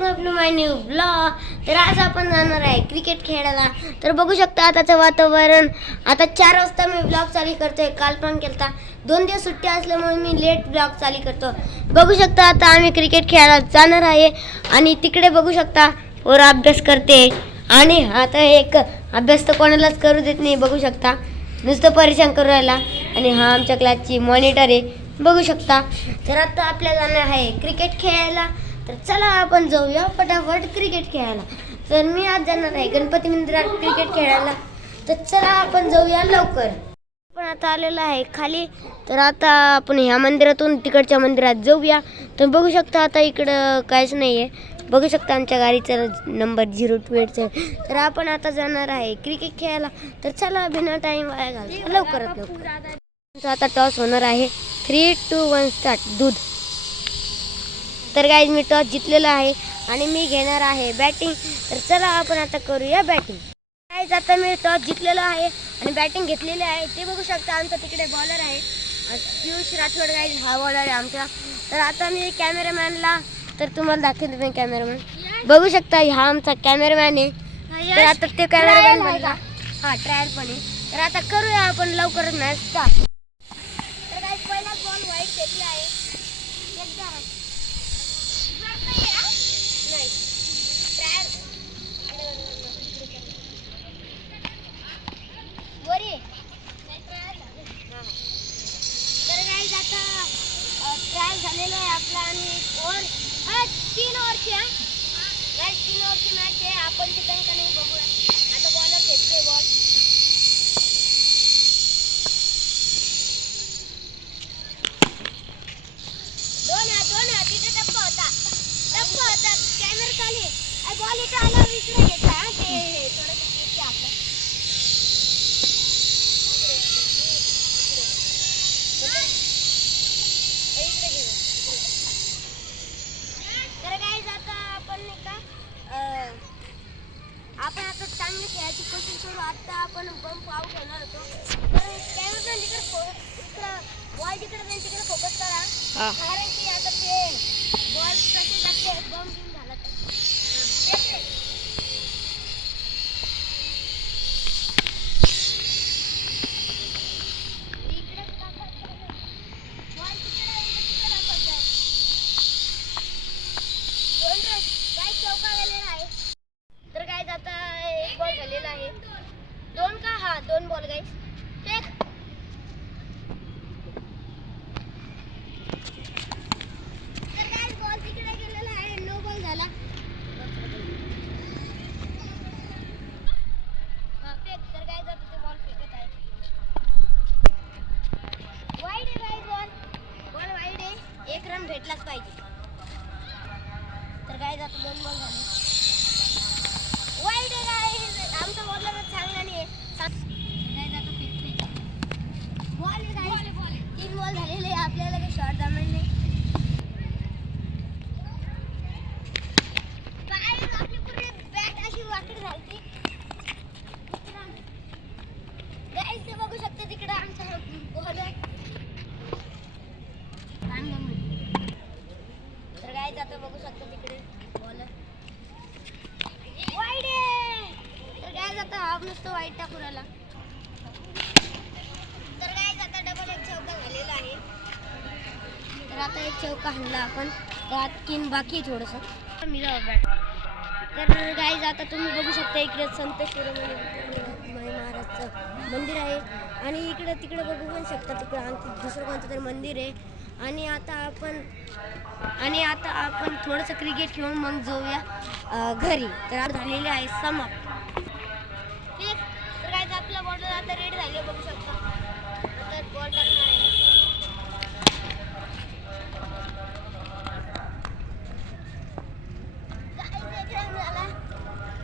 Welcome to my new blog. तर आज आपण जाणार आहे क्रिकेट खेळायला. तर बघू शकता आताचं वातावरण. आता 4 वाजता मी ब्लॉग चालू करतोय. काल पण केलता. 2 दिवस सुट्टी असल्यामुळे मी लेट ब्लॉग चालू करतो. बघू शकता आता आम्ही क्रिकेट खेळायला जाणार आहे. आणि तिकडे बघू शकता पोरं अभ्यास करते. आणि आता एक अभ्यास तर कोणालाच करू देत नाही. बघू शकता नुसतं परेशान करू राहिला. आणि हा आमच्या क्लासची मॉनिटर आहे, बघू शकता. तर आता आपल्या जाणार आहे क्रिकेट खेळायला. तर चला आपण जाऊया फटाफट क्रिकेट खेळायला. तर मी आज जाणार आहे गणपती मंदिरात क्रिकेट खेळायला. तर चला आपण जाऊया लवकर. आपण आता आलेलो आहे खाली. तर आता आपण ह्या मंदिरातून तिकडच्या मंदिरात जाऊया. तर बघू शकता आता इकडं काहीच नाही आहे. बघू शकता आमच्या गाडीचा नंबर 0287. तर आपण आता जाणार आहे क्रिकेट खेळायला. तर चला बिना टाईम वाया घालतो लवकरात लवकर. आता टॉस होणार आहे. 3, 2, 1 स्टार्ट. दूध. तर गाईज मी टॉस जिंकलेलो आहे आणि मी घेणार आहे बॅटिंग. तर चला आपण आता करूया बॅटिंग. गाईज आता मी टॉस जिंकलेलो आहे आणि बॅटिंग घेतलेली आहे. ते बघू शकता आमचा तिकडे बॉलर आहे पियुष राठोड. गाईज हा बॉलर आहे आमचा. तर आता मी कॅमेरामॅनला तर तुम्हाला दाखवते. मी कॅमेरामॅन बघू शकता हा आमचा कॅमेरामॅन आहे. तर आता ते कॅमेरामॅन बनला. हा ट्रायल पण आहे. तर आता करूया आपण लवकरच मॅच स्टार्ट. तर गाईज पहिलाच बॉल वाईट घेतला आहे. ट्रायल झालेला आहे आपला. आणि 3 ओव्हरची 3 ओव्हरची मॅच आहे. आपण जिंकन का नाही बघूया. आता बॉलर फेकते बॉल. दोन तिथे टप्पा होता. कॅमेरा खाली. बॉल इथं आला इकडे घेतला. ते थोडंसं आपलं आपण आता चांगली खेळायची कोशिश करू. आता आपण बंप आउट होणार होतो. तर कॅमेरा इकडं बॉल तिकडे फोकस करा. कारण की आता ते बॉल कसे लागते बंप बिम झाला तर दोन बॉल गाइस. टेक. तर गाइस बॉल तिकडे गेलेला आहे. नो बॉल झाला. फेक. तर गाइस आता ते बॉल फेकत आहे. वाईड आहे गाइस बॉल वाईड आहे. 1 रन भेटलाच पाहिजे. तर गाइस आता 2 बॉल झाले. वाईड आहे गाइस. आमचा बॉलर चांगला नाही आहे. तीन बॉल झालेले आपल्याला काही शॉट जमणार नाही. आपली पूर्ण बॅट अशी वाकडी झाली. गाइस ते बघू शकता तिकडे आमचा बॉलर. तर गाइस आता बघू शकता तिकडे बॉलर वाईड आहे. तर गाइस आता हा नुसतं वाईड टाकून आला. तर गाइस आता डबल एक चौका झालेला आहे. तर आता एक चौका हाणला आपण. तर बाकी थोडंसं मी जाऊ बॅट. तर गाइस आता तुम्ही बघू शकता इकडे संत शिरोमणी महाराजचं मंदिर आहे. आणि इकडे तिकडे बघू पण शकता. तिकडे आणखी दुसरं कोणतं तरी मंदिर आहे. आणि आता आपण थोडंसं क्रिकेट खेळून मग जाऊया घरी. तर झालेले आहे समाप्त. तर गाइस आपला बॉल आता रेडी झाले बघू शकता. आता बॉल टाकणार आहे.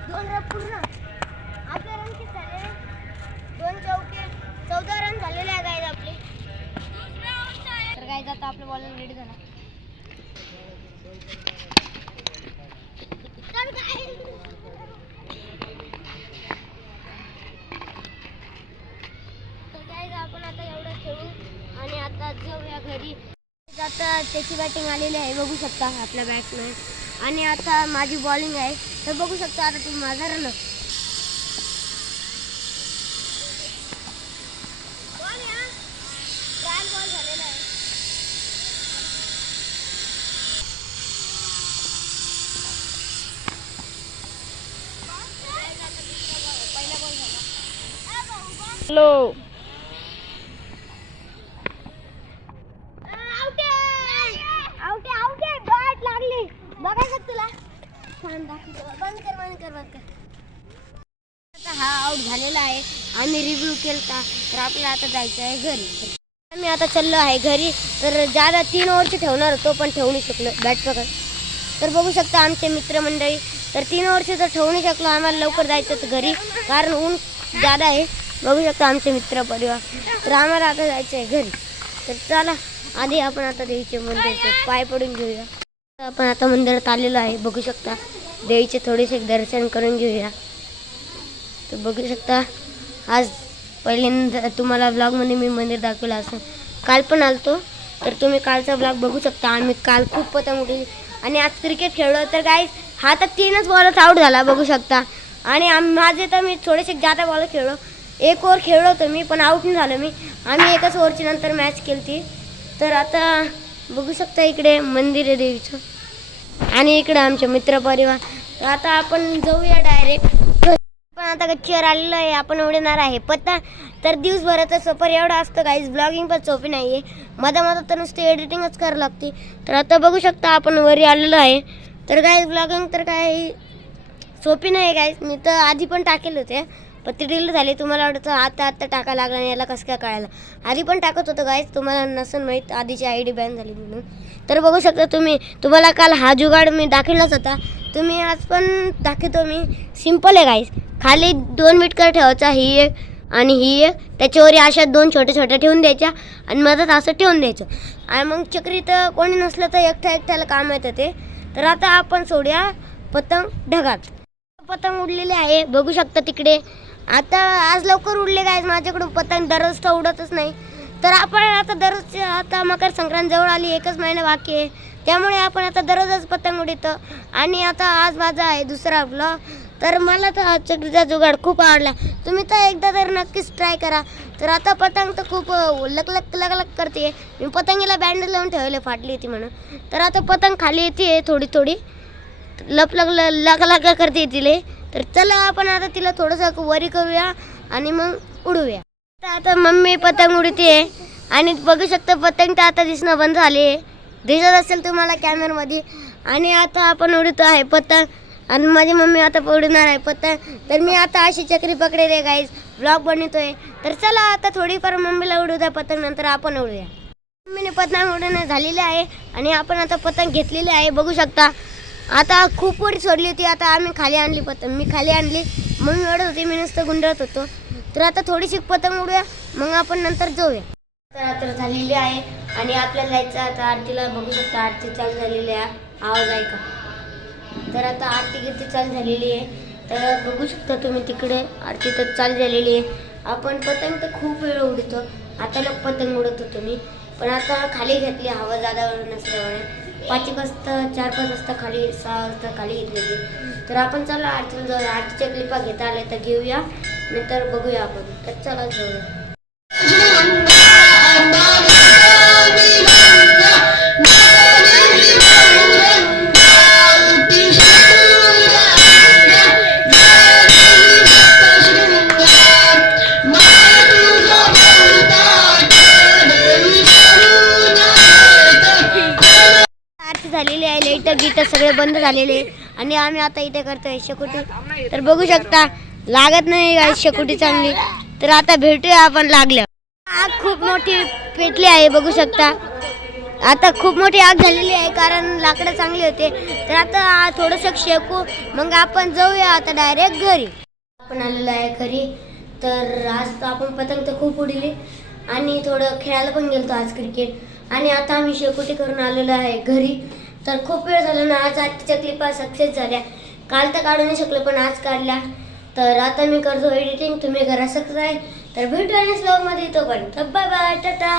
दोन रन पूर्ण. आपले रन किती झाले? 2 चौके 14 रन झालेले आहे गाइस आपले. तर गाइस आता आपला बॉल रेडी झाला. तर गाइस आपण आता एवढं खेळू आणि आता जाऊया घरी. आता त्याची बॅटिंग आलेली आहे बघू शकता आपल्या बॅट्समॅन. आणि आता माझी बॉलिंग आहे. तर बघू शकता आता तुम्ही माझा रन. हॅलो हा आउट झालेला आहे आणि रिव्ह्यू केलता. तर आपल्याला आता जायचं आहे घरी. मी आता चाललो आहे घरी. तर ज्यादा 3 ओव्हरचे ठेवणार होतो पण ठेवू नाही शकलो बॅट पकड. तर बघू शकता आमचे मित्रमंडळी. तर 3 ओव्हरचे तर ठेवू नाही शकलो. आम्हाला लवकर जायचं होतं घरी कारण ऊन ज्यादा आहे. बघू शकता आमचे मित्र परिवार. तर आम्हाला आता जायचं आहे घरी. तर चला आधी आपण आता देवीचे मंदिरचे पाय पडून घेऊया. आपण आता मंदिरात आलेलो आहे. बघू शकता देवीचे थोडेसे दर्शन करून घेऊया. तर बघू शकता आज पहिल्यांदा तुम्हाला ब्लॉगमध्ये मी मंदिर दाखवलं असं. काल पण आलतो तर तुम्ही कालचा ब्लॉग बघू शकता. आम्ही काल खूप पतंग उडली आणि आज क्रिकेट खेळलो. तर गाईज हा तर 3च बॉलच आऊट झाला बघू शकता. आणि माझे तर मी थोडेसे जादा बॉल खेळलो. 1 ओव्हर खेळलो होतो मी पण आऊट नाही झालो मी. आम्ही 1च ओव्हरची नंतर मॅच केली ती. तर आता बघू शकता इकडे मंदिर आहे देवीचं आणि इकडे आमचे मित्रपरिवार. तर आता आपण जाऊया डायरेक्ट. पण आता गच्चीवर आलेलो आहे. आपण उडणार आहे पत्ता. तर दिवसभराचं सफर एवढं असतं काहीच. ब्लॉगिंग पण सोपी नाही आहे. मधा तर नुसती एडिटिंगच करावं लागते. तर आता बघू शकता आपण वरी आलेलो आहे. तर काय ब्लॉगिंग तर काय सोपी नाही काय. मी तर आधी पण टाकेल होते पण ते डिलीट झाले. तुम्हाला वाटतं आता टाकायला लागला आणि याला कसं काय कळायला. आधी पण टाकत होतं गाईज. तुम्हाला नसेल माहीत आधीची ID बॅन झाली म्हणून. तर बघू शकता तुम्हाला काल हा जुगाड मी दाखवलाच होता. तुम्ही आज पण दाखवतो मी. सिम्पल आहे गाईज. खाली 2 मिटकर ठेवायचा. ही एक आणि ही एक. त्याच्यावर अशा 2 छोट्या ठेवून द्यायच्या आणि मधात असं ठेवून द्यायचं. आणि मग चक्री तर कोणी नसलं तर एकट्याला काम येतं ते. तर आता आपण सोडूया पतंग ढगात. पतंग उडलेले आहे बघू शकता तिकडे. आता आज लवकर उडले गाईज. माझ्याकडून पतंग दररोज तर उडतच नाही. तर आपण आता दररोज आता मकर संक्रांत जवळ आली. 1च महिना बाकी आहे. त्यामुळे आपण आता दररोजच पतंग उडवतो. आणि आता आज माझा आहे दुसरा ब्लॉग. तर मला तर हा चक्रीचा जुगाड खूप आवडला. तुम्ही तर एकदा तर नक्कीच ट्राय करा. तर आता पतंग तर खूप लगलग करते. मी पतंगीला बँडेज लावून ठेवले फाटली होती म्हणून. तर आता पतंग खाली येते थोडी लग करते तिले. तर चला आपण आता तिला थोडंसं वरी करूया आणि मग उडूया. आता मम्मी पतंग उडते आणि बघू शकता पतंग तर आता दिसणं बंद झाले. दिसत असेल तुम्हाला कॅमेरामध्ये. आणि आता आपण उडतो आहे पतंग आणि माझी मम्मी आता उडणार आहे पतंग. तर मी आता अशी चक्री पकडेल आहे गाईज. ब्लॉग बनवतोय. तर चला आता थोडीफार मम्मीला उडू द्या पतंग नंतर आपण उडूया. मम्मीने पतंग उडवणं झालेले आहे आणि आपण आता पतंग घेतलेली आहे बघू शकता. आता खूप वरी सोडली होती. आता आम्ही खाली आणली पतंग. मी खाली आणली. मम्मी उडत होती मी नुसतं गुंडळत होतो. तर आता थोडीशी पतंग उडूया मग आपण नंतर जाऊया. तर झालेली आहे आणि आपल्याला जायचं आता आरतीला. बघू शकता आरती चालू झालेली आहे. आवाज ऐका. तर आता आरती गिरती चालू झालेली आहे. तर बघू शकता तुम्ही तिकडे आरती तर चालू झालेली आहे. आपण पतंग तर खूप वेळ उडतो. आता लोक पतंग उडत होतो मी पण आता खाली घेतली. हवा जादा नसल्यामुळे 5 वाजता 4-5 वाजता खाली 6 वाजता खाली घेतलेली. तर आपण चला आरतीला जाऊया. आरतीच्या क्लिपा घेता आल्या तर घेऊया नंतर बघूया आपण. तर चला जाऊया. झालेली आहे. लाईट गीट सगळे बंद झालेले आणि आम्ही आता इथे करतोय शेकोटी. तर बघू शकता लागत नाही शेकोटी चांगली. तर आता भेटूया आपण लागल्या. आग खूप मोठी पेटली आहे बघू शकता. आता खूप मोठी आग झालेली आहे कारण लाकडं चांगली होते. तर आता थोडंसं शेकू मग आपण जाऊया आता डायरेक्ट घरी. आपण आलेलो आहे घरी. तर आज आपण पतंग तर खूप उडली आणि थोडं खेळायला पण गेलतो आज क्रिकेट. आणि आता आम्ही शेकोटी करून आलेलो आहे घरी. तर खूप वेळ झाला ना. आज आजच्या क्लिपा सक्सेस झाल्या. काल तर काढू नाही शकलो पण आज काढल्या. तर आता मी करतो एडिटिंग. तुम्ही करा सबस्क्राईब. तर भेटू नेक्स्ट व्लॉगमध्ये. तोपर्यंत बाय बाय टाटा.